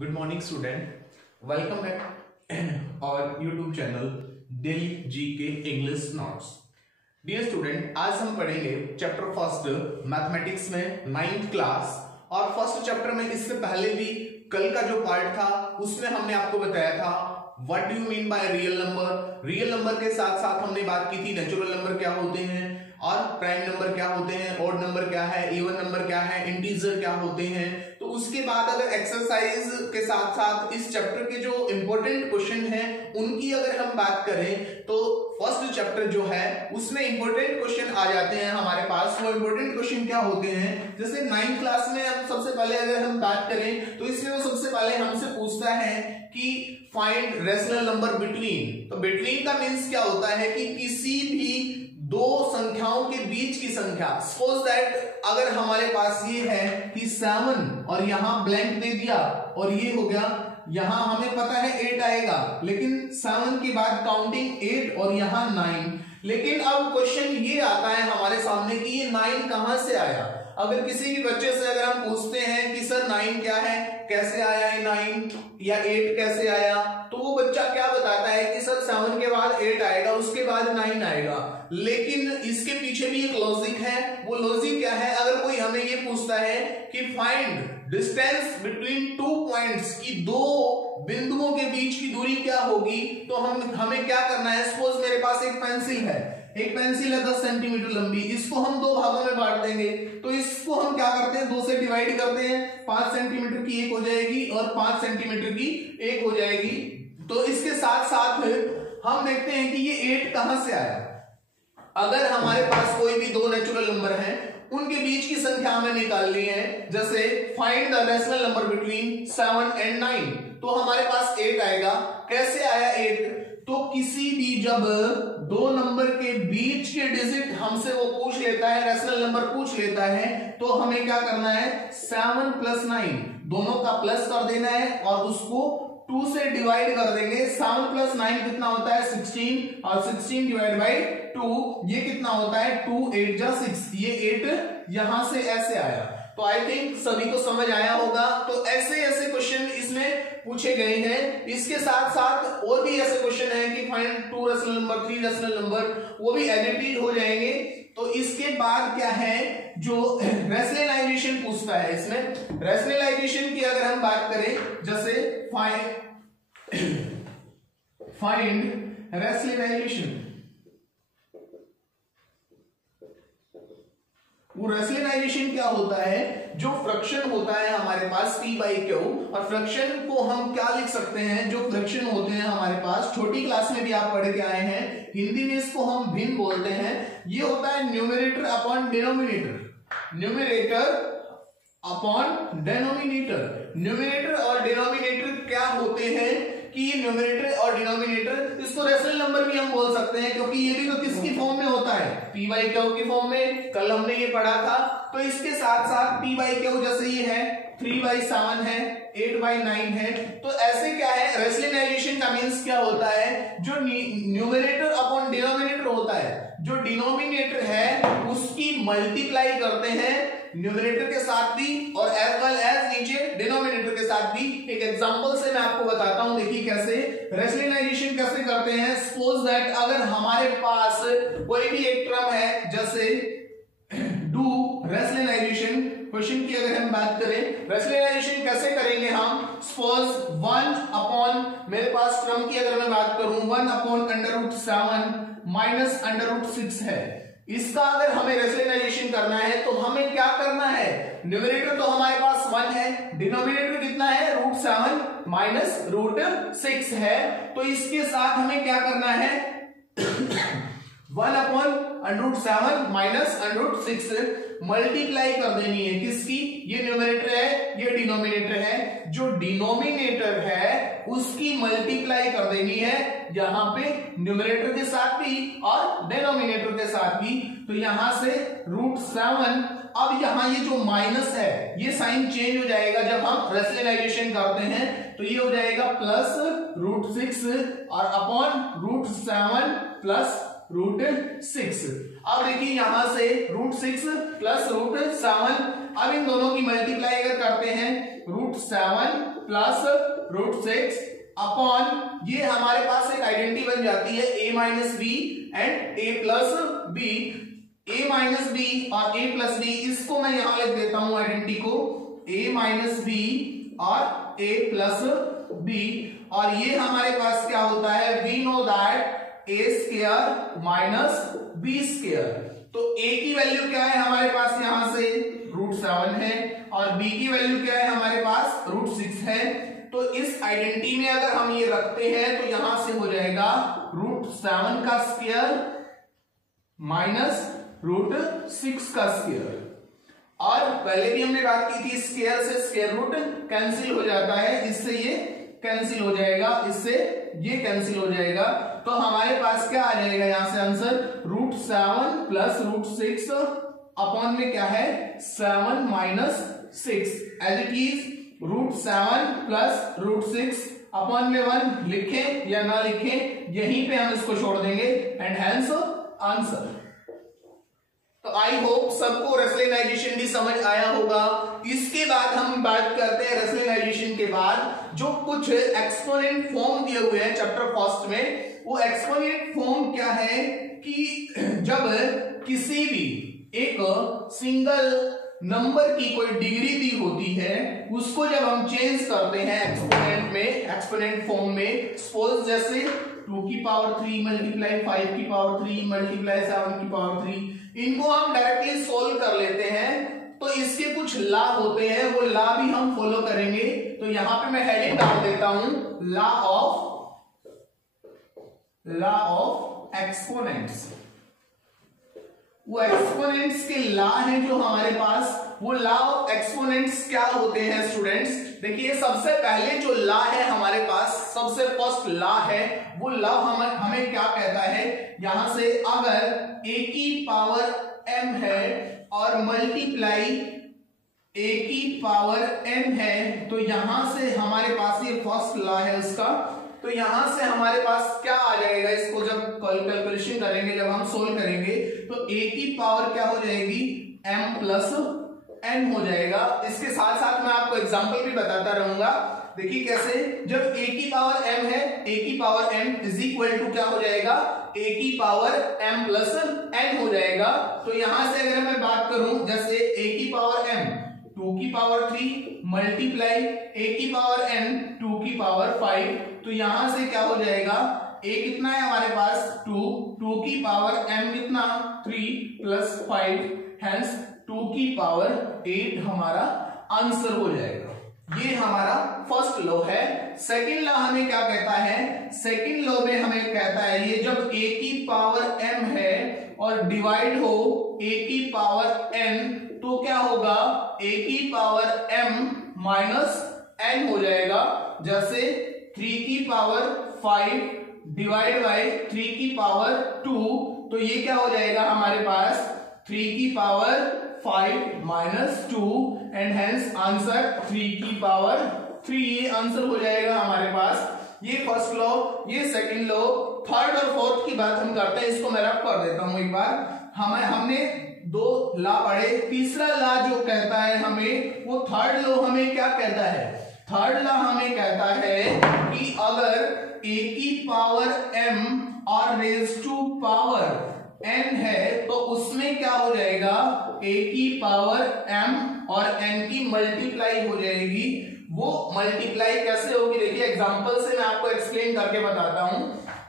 Good morning, student. Welcome at our YouTube channel Daily GK English Notes. Dear student, आज हम पढ़ेंगे chapter first mathematics में 9th class. और first chapter में इससे पहले भी कल का जो पार्ट था उसमें हमने आपको बताया था what do you mean by real number. Real number के साथ साथ हमने बात की थी नेचुरल नंबर क्या होते हैं और प्राइम नंबर क्या होते हैं, ऑड नंबर क्या है, इवन नंबर क्या है, इंटीजर क्या होते हैं। तो उसके बाद अगर एक्सरसाइज के साथ साथ इस चैप्टर के जो इंपॉर्टेंट क्वेश्चन हैं उनकी अगर हम बात करें तो फर्स्ट चैप्टर जो है उसमें इंपॉर्टेंट क्वेश्चन आ जाते हैं हमारे पास। वो इंपॉर्टेंट क्वेश्चन क्या होते हैं, जैसे 9th क्लास में अब सबसे पहले अगर हम बात करें तो इसमें वो सबसे पहले हमसे पूछता है कि फाइंड रेशनल नंबर बिटवीन। तो बिटवीन का मीन्स क्या होता है कि किसी भी दो संख्याओं के बीच की संख्या। सपोज दैट अगर हमारे पास ये है कि 7 और यहां ब्लैंक दे दिया और ये हो गया, यहां हमें पता है 8 आएगा, लेकिन 7 के बाद काउंटिंग 8 और यहां 9। लेकिन अब क्वेश्चन ये आता है हमारे सामने कि ये 9 कहां से आया। अगर किसी भी बच्चे से अगर हम पूछते हैं कि सर 9 क्या है, कैसे आया है 9 या 8 कैसे आया, तो वो बच्चा क्या बताता है कि सर 7 के बाद 8 आएगा, उसके बाद 9 आएगा। लेकिन इसके पीछे भी एक लॉजिक है। वो लॉजिक क्या है, अगर कोई हमें ये पूछता है कि फाइंड डिस्टेंस बिटवीन 2 पॉइंट्स की दो बिंदुओं के बीच की दूरी क्या होगी, तो हमें क्या करना है। सपोज मेरे पास एक पेंसिल है, एक पेंसिल है 10 सेंटीमीटर लंबी, इसको हम दो भागों में बांट देंगे। तो इसको हम क्या करते हैं, 2 से डिवाइड करते हैं, 5 सेंटीमीटर की एक हो जाएगी और 5 सेंटीमीटर की एक हो जाएगी। तो इसके साथ साथ हम देखते हैं कि ये 8 कहां से आया। अगर हमारे पास कोई भी दो नेचुरल नंबर हैं उनके बीच की संख्या हमें निकालनी है, जैसे find the rational number between 7 and 9, तो हमारे पास 8 आएगा। कैसे आया 8, तो किसी भी जब दो नंबर के बीच के डिजिट हमसे वो पूछ लेता है, रेशनल नंबर पूछ लेता है, तो हमें क्या करना है, 7 + 9 दोनों का प्लस कर देना है और उसको 2 से डिवाइड कर देंगे। 7 + 9 कितना होता है 16, और 16 डिवाइड बाई 2 ये कितना होता है 2 8 जा 6, ये 8 यहां से ऐसे आया। तो आई थिंक सभी को समझ आया होगा। तो ऐसे ऐसे क्वेश्चन इसमें पूछे गए हैं। इसके साथ साथ और भी ऐसे क्वेश्चन हैं कि find 2 rational number, 3 rational number, वो भी एडिटेड हो जाएंगे। तो इसके बाद क्या है, जो रैशनलाइजेशन पूछता है, इसमें रैशनलाइजेशन की अगर हम बात करें, जैसे फाइंड रैशनलाइजेशन। वो रैशनलाइजेशन क्या होता है, जो फ्रैक्शन होता है हमारे पास P/Q, और फ्रैक्शन को हम क्या लिख सकते हैं, जो फ्रैक्शन होते हैं हमारे पास छोटी क्लास में भी आप पढ़ के आए हैं, हिंदी में इसको हम भिन्न बोलते हैं। ये होता है numerator upon denominator. Numerator upon denominator. Numerator और डिनोमिनेटर क्या होते हैं कि न्यूमरेटर और डिनोमिनेटर, इसको रेशनल नंबर भी हम बोल सकते हैं, क्योंकि ये भी तो किसकी फॉर्म में होता है, P/Q की फॉर्म में। कल हमने ये पढ़ा था। तो इसके साथ साथ P/Q जैसे ये है 3/7 है, 8/9 है। तो ऐसे क्या है, रैशनलाइजेशन का मींस क्या होता है, जो न्यूमरेटर अपॉन डिनोमिनेटर होता है, जो डिनोमिनेटर है उसकी मल्टीप्लाई करते हैं न्यूमरेटर के साथ भी और एज वेल एज नीचे डिनोमिनेटर के साथ भी। एक एग्जांपल से मैं आपको बताता हूं, देखिए कैसे रैशनलाइजेशन कैसे करते हैं। सपोज दैट अगर हमारे पास कोई भी एक टर्म है, जैसे डू रैशनलाइजेशन क्वेश्चन की अगर हम बात करें, रैशनलाइजेशन कैसे करेंगे हम। सपोज 1 अपॉन, मेरे पास टर्म की अगर मैं बात करूं 1 अपॉन √7 माइनस √6 है। इसका अगर हमें रैशनलाइजेशन करना है तो हमें क्या करना है, न्यूमरेटर तो हमारे पास 1 है, डिनोमिनेटर कितना है √7 माइनस √6 है। तो इसके साथ हमें क्या करना है 1 अपॉन √7 माइनस √6 मल्टीप्लाई कर देनी है। किसकी, ये न्यूमरेटर है, ये डिनोमिनेटर है। जो डिनोमिनेटर है उसकी मल्टीप्लाई कर देनी है यहां पे न्यूमरेटर के साथ भी और डिनोमिनेटर के साथ भी। तो यहां से √7, अब यहां ये जो माइनस है ये साइन चेंज हो जाएगा जब हम रैशनलाइजेशन करते हैं। तो ये हो जाएगा प्लस √6 और अपॉन √7 प्लस √6। अब देखिए यहां से √6 प्लस √7, अब इन दोनों की मल्टीप्लाई अगर करते हैं √7 प्लस √6 अपॉन ये हमारे पास एक आइडेंटिटी बन जाती है a minus B and a plus B. a minus B और a प्लस बी, इसको मैं यहां लिख देता हूं आइडेंटिटी को, a माइनस बी और a प्लस बी। और ये हमारे पास क्या होता है, we know that a square minus b square. तो a की वैल्यू क्या है हमारे पास यहां से √7 है और b की वैल्यू क्या है हमारे पास √6 है। तो इस आइडेंटिटी में अगर हम ये रखते हैं तो यहां से हो जाएगा √7 का स्क्वायर माइनस √6 का स्क्वायर। और पहले भी हमने बात की थी स्क्वायर से स्क्वायर रूट कैंसिल हो जाता है, इससे ये कैंसिल हो जाएगा, इससे ये कैंसिल हो जाएगा। तो हमारे पास क्या आ जाएगा यहां से आंसर √7 प्लस √6 अपॉन में क्या है 7 minus 6 as it is √7 plus √6 upon में 1 लिखें या ना लिखें, यहीं पे हम इसको छोड़ देंगे एंड हेंस आंसर। तो आई होप सबको रेशनलाइजेशन भी समझ आया होगा। इसके बाद हम बात करते हैं रेशनलाइजेशन के बाद जो कुछ एक्सपोनेंट फॉर्म दिए हुए हैं चैप्टर फर्स्ट में। वो एक्सपोनेंट फॉर्म क्या है कि जब किसी भी एक सिंगल नंबर की कोई डिग्री दी होती है, उसको जब हम चेंज करते हैं एक्सपोनेंट में, एक्सपोनेंट फॉर्म में, सपोज जैसे 2 की पावर 3 मल्टीप्लाई 5 की पावर 3 मल्टीप्लाई 7 की पावर 3, इनको हम डायरेक्टली सोल्व कर लेते हैं। तो इसके कुछ लॉ होते हैं, वो लॉ भी हम फॉलो करेंगे। तो यहां पे मैं हेडिंग डाल देता हूं लॉ ऑफ एक्सपोनेंट्स। वो एक्सपोनेंट्स के लॉ हैं जो हमारे पास, वो लॉ ऑफ एक्सपोनेंट्स क्या होते हैं स्टूडेंट्स। देखिए सबसे पहले जो लॉ है हमारे पास, सबसे फर्स्ट लॉ है, वो लॉ हमें क्या कहता है, यहां से अगर a की पावर m है और मल्टीप्लाई a की पावर n है, तो यहां से हमारे पास ये फर्स्ट लॉ है उसका। तो यहां से हमारे पास क्या आ जाएगा, इसको जब कैलकुलेशन करेंगे, जब हम सोल्व करेंगे, तो a की पावर क्या हो जाएगी m प्लस n हो जाएगा। इसके साथ साथ मैं आपको एग्जांपल भी बताता रहूंगा। देखिए कैसे, जब a की पावर m है, a की power m is equal to क्या हो जाएगा, a की पावर m प्लस n हो जाएगा। तो यहां से अगर मैं बात करूं, जैसे a की पावर m 2 की पावर 3 मल्टीप्लाई a की पावर n 2 की पावर 5, तो यहां से क्या हो जाएगा, a कितना है हमारे पास 2 की पावर m कितना 3 प्लस 5, हेंस 2 की पावर 8 हमारा आंसर हो जाएगा। ये हमारा फर्स्ट लॉ है। सेकंड लॉ हमें क्या कहता है, सेकंड लॉ में हमें कहता है ये जब a की पावर m है और डिवाइड हो a की पावर n, तो क्या होगा, a की पावर m माइनस n हो जाएगा। जैसे 3 की पावर 5 डिवाइड बाय 3 की पावर 2, तो ये क्या हो जाएगा हमारे पास 3 की power 5 minus 2 and hence answer 3 की पावर 3, ये आंसर हो जाएगा हमारे पास। ये फर्स्ट लॉ, ये सेकंड लॉ। थर्ड और फोर्थ की बात हम करते हैं, इसको मैं रफ कर देता हूं एक बार। हमने 2 लॉ पढ़े, तीसरा लॉ जो कहता है हमें, वो थर्ड लॉ हमें क्या कहता है, थर्ड लॉ हमें कहता है कि अगर a की पावर m और रेज टू पावर n है, तो उसमें क्या हो जाएगा, a की पावर m और n की मल्टीप्लाई हो जाएगी। वो मल्टीप्लाई कैसे होगी, देखिए एग्जांपल से मैं आपको एक्सप्लेन करके बताता हूं।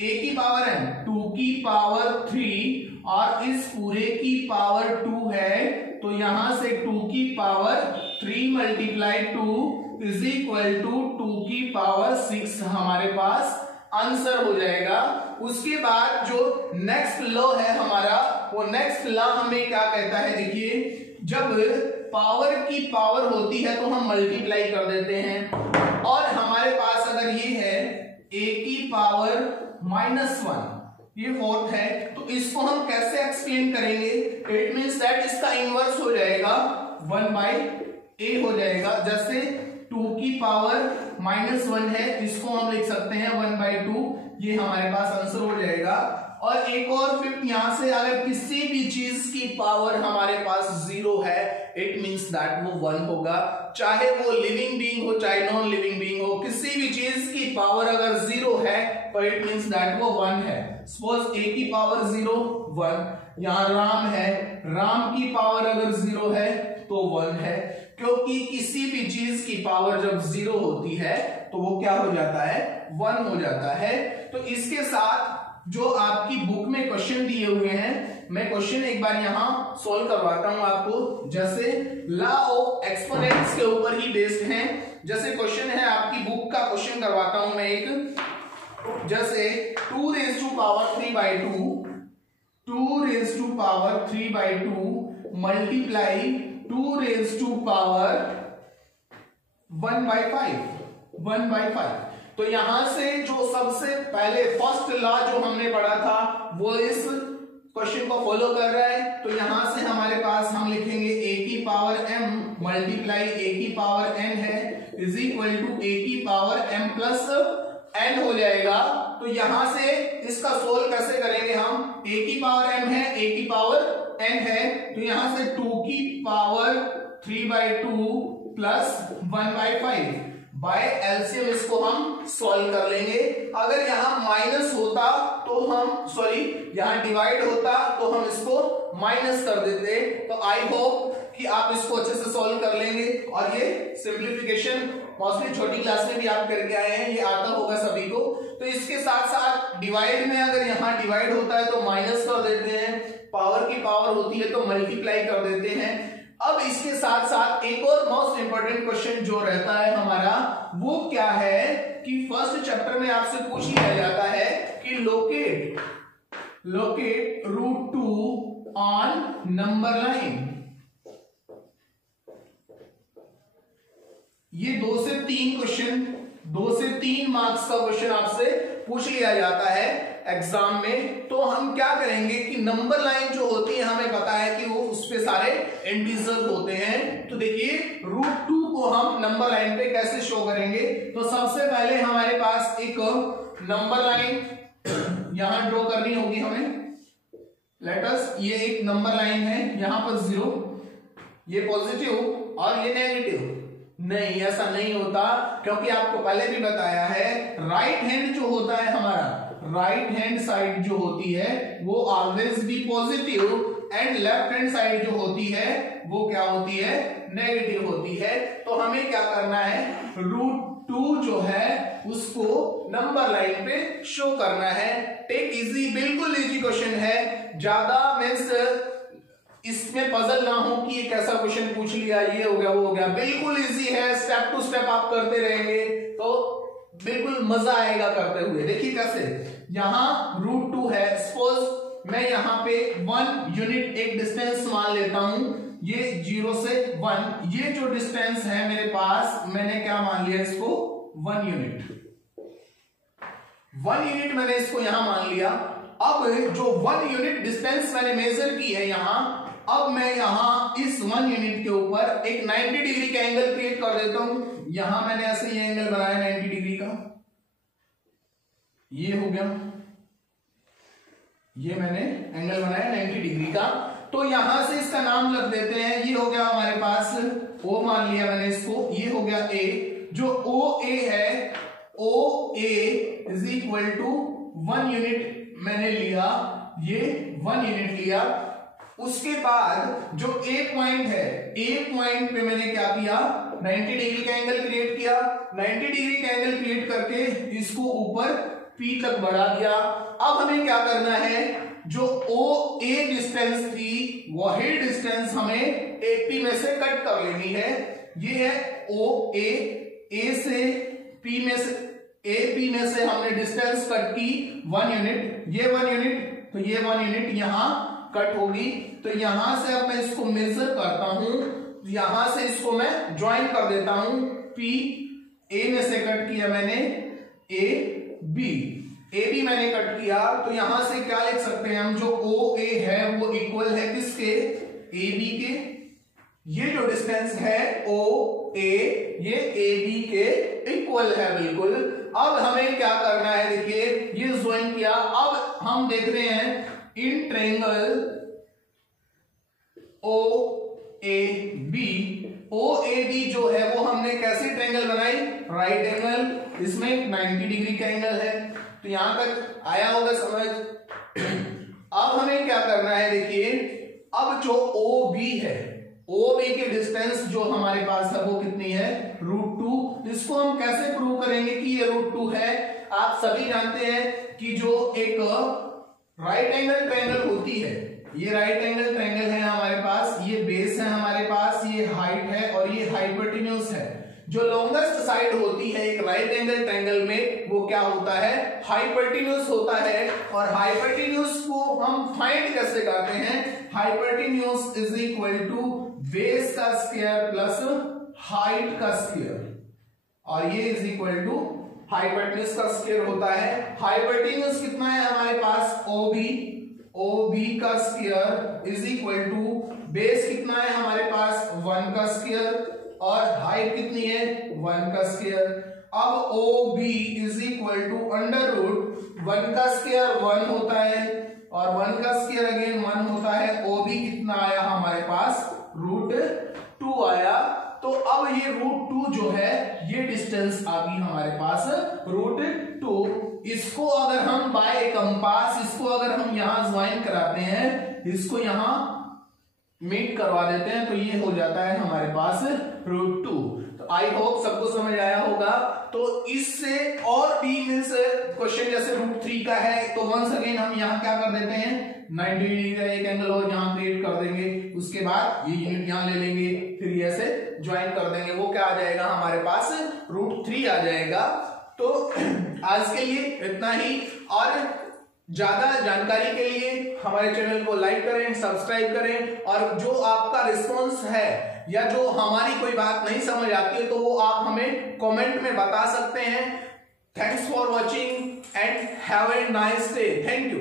a की पावर m 2 की पावर 3 और इस पूरे की पावर 2 है, तो यहां से 2 की power 3 multiply 2 is equal to 2 की पावर 6 हमारे पास आंसर हो जाएगा। उसके बाद जो नेक्स्ट लॉ है हमारा, वो नेक्स्ट लॉ हमें क्या कहता है, देखिए जब पावर की पावर होती है तो हम मल्टीप्लाई कर देते हैं, और हमारे पास अगर ये है a की पावर -1, ये फोर्थ है, तो इसको हम कैसे एक्सप्लेन करेंगे, इट मींस दैट इसका इनवर्स हो जाएगा 1/a हो जाएगा। जैसे 2 की पावर -1 है, इसको हम लिख सकते हैं 1/2, ये हमारे पास आंसर हो जाएगा। और एक और फिर यहां से अगर किसी भी चीज की पावर हमारे पास 0 है, इट मींस दैट वो 1 होगा, चाहे वो लिविंग बीइंग हो चाहे नॉन लिविंग बीइंग हो, किसी भी चीज की पावर अगर 0 है तो इट मींस दैट वो 1 है। सपोज a की पावर 0 1, यहां राम है, राम की पावर अगर 0 है तो 1 है, क्योंकि किसी भी चीज की पावर जब 0 होती है तो वो क्या हो जाता है, 1 हो जाता है। तो इसके साथ जो आपकी बुक में क्वेश्चन दिए हुए हैं, मैं क्वेश्चन एक बार यहां सॉल्व करवाता हूं आपको, जैसे लॉ ऑफ एक्सपोनेंट्स के ऊपर ही बेस्ड हैं। जैसे क्वेश्चन है आपकी बुक का, क्वेश्चन करवाता हूं मैं एक, जैसे 2 raise to power 3/2, 2 raise to power 3/2 multiply 2 raise to power 1/5। तो यहां से जो सबसे पहले फर्स्ट लॉ जो हमने पढ़ा था वो इस क्वेश्चन को फॉलो कर रहा है। तो यहां से हमारे पास हम लिखेंगे a की पावर m मल्टीप्लाई a की पावर n है इज इक्वल टू a की पावर m प्लस n हो जाएगा। तो यहां से इसका सोल्व कैसे करेंगे हम, a की पावर m है, a की पावर n है, तो यहां से 2 की पावर 3/2 प्लस 1/5 बाय एलसीएम इसको हम सॉल्व कर लेंगे। अगर यहां माइनस होता तो हम यहां डिवाइड होता तो हम इसको माइनस कर देते। तो आई होप कि आप इसको अच्छे से सॉल्व कर लेंगे, और ये सिंप्लीफिकेशन मोस्टली छोटी क्लास में भी आप करके आए हैं, ये आता होगा सभी को। तो इसके साथ साथ डिवाइड में अगर यहां डिवाइड होता है तो माइनस कर देते हैं, पावर की पावर होती है तो मल्टीप्लाई कर देते हैं। अब इसके साथ साथ एक और मोस्ट इंपोर्टेंट क्वेश्चन जो रहता है हमारा वो क्या है कि फर्स्ट चैप्टर में आपसे पूछ लिया जाता है कि लोकेट √2 ऑन नंबर लाइन। ये 2 से 3 मार्क्स का क्वेश्चन आपसे पूछ लिया जाता है एग्जाम में। तो हम क्या करेंगे कि नंबर लाइन जो होती है हमें पता है कि वो उस पे सारे इंटीजर होते हैं। तो देखिए √2 को हम नंबर लाइन पे कैसे शो करेंगे। तो सबसे पहले हमारे पास एक नंबर लाइन यहां ड्रॉ करनी होगी हमें। लेट अस, ये एक नंबर लाइन है, यहां पर 0, ये पॉजिटिव और ये नेगेटिव। नहीं, ऐसा नहीं होता, क्योंकि आपको पहले भी बताया है राइट हैंड जो होता है हमारा, राइट हैंड साइड जो होती है वो always be positive, and left hand side जो होती है वो क्या होती है, नेगेटिव होती है। तो हमें क्या करना है, √2 जो है उसको नंबर लाइन पे शो करना है। टेक इजी, बिल्कुल इजी क्वेश्चन है, ज्यादा मींस इसमें पजल ना हो कि ये कैसा क्वेश्चन पूछ लिया, ये हो गया वो हो गया, बिल्कुल इजी है। स्टेप टू स्टेप आप करते रहेंगे तो बिल्कुल मजा आएगा करते हुए। देखिए कैसे, यहां √2 है, सपोज मैं यहां पे 1 यूनिट एक डिस्टेंस मान लेता हूं, ये 0 से 1, ये जो डिस्टेंस है मेरे पास, मैंने क्या मान लिया इसको, 1 यूनिट मैंने इसको यहां मान लिया। अब जो 1 यूनिट डिस्टेंस मैंने मेजर की है यहां, अब मैं यहां इस 1 यूनिट के ऊपर एक 90 डिग्री का एंगल क्रिएट कर देता हूं। यहां मैंने ऐसे ये एंगल बनाया 90 डिग्री का, ये हो गया, ये मैंने एंगल बनाया 90 डिग्री का। तो यहां से इसका नाम रख देते हैं, ये हो गया हमारे पास O मान लिया मैंने इसको, ये हो गया A। जो OA है, OA is equal to 1 unit मैंने लिया, ये 1 यूनिट लिया। उसके बाद जो A पॉइंट है, A पॉइंट पे मैंने क्या किया, 90 डिग्री का एंगल क्रिएट किया। 90 डिग्री का एंगल क्रिएट करके इसको ऊपर P तक बढ़ा दिया। अब हमें क्या करना है, जो OA डिस्टेंस थी वही डिस्टेंस हमें AP में से कट कर लेनी है। ये है OA, A से P में से, AP में से हमने डिस्टेंस कट की 1 यूनिट, ये 1 यूनिट, तो ये 1 यूनिट यहां कट होगी। तो यहां से अब मैं इसको मेजर करता हूं, यहां से इसको मैं ज्वाइन कर देता हूं। P A में से कट किया मैंने, AB मैंने कट किया। तो यहां से क्या लिख सकते हैं हम, जो OA है वो इक्वल है किसके, AB के। ये जो डिस्टेंस है OA, ये AB के इक्वल है बिल्कुल। अब हमें क्या करना है, देखिए ये ज्वाइन किया। अब हम देख रहे हैं in triangle A B, O A B जो है वो हमने कैसी ट्रायंगल बनाई, राइट एंगल, इसमें 90 डिग्री का एंगल है। तो यहां तक आया होगा समझ। अब हमें क्या करना है, देखिए अब जो ओ बी है, ओ बी की डिस्टेंस जो हमारे पास है वो कितनी है, √2। इसको हम कैसे प्रूव करेंगे कि ये √2 है। आप सभी जानते हैं कि जो एक राइट एंगल ट्रायंगल होती है, ये राइट एंगल ट्रायंगल है हमारे पास, ये बेस है हमारे पास, ये हाइट है और ये हाइपोटेन्यूज है। जो लॉन्गेस्ट साइड होती है एक राइट एंगल ट्रायंगल में वो क्या होता है, हाइपोटेन्यूज होता है। और हाइपोटेन्यूज को हम फाइंड कैसे करते हैं, hypotenuse is equal to base का स्क्वायर प्लस हाइट का स्क्वायर, और ये इज इक्वल टू हाइपोटेन्यूज का स्क्वायर होता है। हाइपोटेन्यूज कितना है हमारे पास, OB का square is equal to base कितना है हमारे पास, 1 का स्क्वायर, और हाइट कितनी है, 1 का स्क्वायर। अब OB is equal to under root 1 का स्क्वायर 1 होता है और 1 का स्क्वायर अगेन 1 होता है। OB कितना आया हमारे पास, √2 आया। तो अब ये √2 जो है ये डिस्टेंस आ गई हमारे पास √2। इसको अगर हम बाय कंपास, इसको अगर हम यहां ज्वाइन कराते हैं, इसको यहां मीट करवा देते हैं, तो ये हो जाता है हमारे पास √2। तो आई होप सबको समझ आया होगा। तो इससे और भी मींस क्वेश्चन जैसे √3 का है तो वंस अगेन हम यहाँ क्या कर देते हैं, 90 डिग्री का एक एंगल और यहाँ क्रिएट कर देंगे, उसके बाद ये यूनिट यहाँ ले लेंगे, फिर ये ऐसे ज्वाइन कर देंगे, वो क्या आ जाएगा हमारे पास √3 आ जाएगा। तो आज के लिए इतना ही, और ज्यादा जानकारी के लिए हमारे चैनल को लाइक करें, सब्सक्राइब करें, और जो आपका रिस्पॉन्स है या जो हमारी कोई बात नहीं समझ आती है तो वो आप हमें कमेंट में बता सकते हैं। Thanks for watching and have a nice day. Thank you.